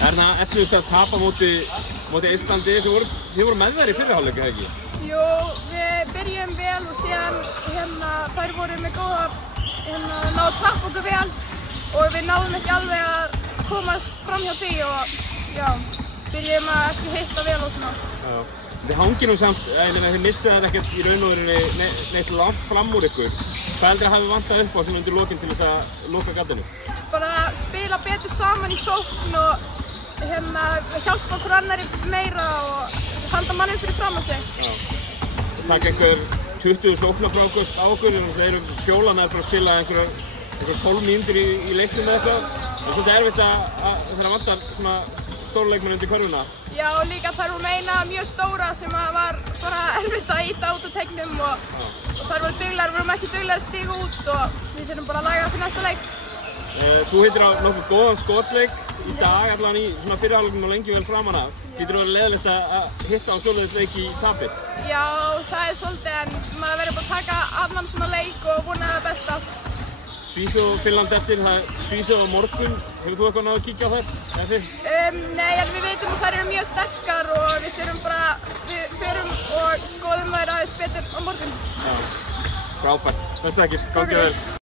Það eftirlust að tapa móti Eistlandi. Þið voru með þær í fyrri hálfleik, eða ekki? Jú, við byrjum vel og síðan þær voru með góða náðu að tappa okkur vel og við náðum ekki alveg að komast fram hjá því og já, byrjum að ekki hitta vel og svona. Já. Þið hangið nú samt, þið missaði ekkert í raun og veru neitt langt fram úr ykkur. Hvað heldur að hafi vantað upp á svona undir lokin til þess að loka gatinu? Bara spila betur saman í sókn og hjálpa okkur annari meira og halda manninn fyrir fram að sig. Já. Takk einhver 20 sóknarfrákost á okkur, þeir eru fjólanar frá að spila einhver 12 mínútur í leiknum eða eitthvað. Það er svolítið erfitt að þeirra vantar svona stórleikmenn undir körfuna. Já, og líka þær voru með eina mjög stóra sem var bara erfitt að ýta út á teignum og þær voru duglegar, við vorum ekki duglegar að stíga út og við þurfum bara að laga það fyrir næsta leik. Þú hittir á nokkuð góðan skotleik í dag, allavega í svona fyrri hálfleikum og lengi vel framan af. Hlýtur að vera leiðilegt að hitta á svoleiðis leik í tapi? Já, það er svolítið en maður verður bara að taka annan svona leik og vona það besta. Svíþjóð og Finnland eftir, það er Svíþjóð á morgun. Hefur þú eitthvað náðu að kíkja á þær, eða fyrr? Nei, en við veitum að þær eru mjög sterkar og við förum og skoðum þær aðeins betur á morgun. Já, frábært. Bestu þakkir, gangið vel.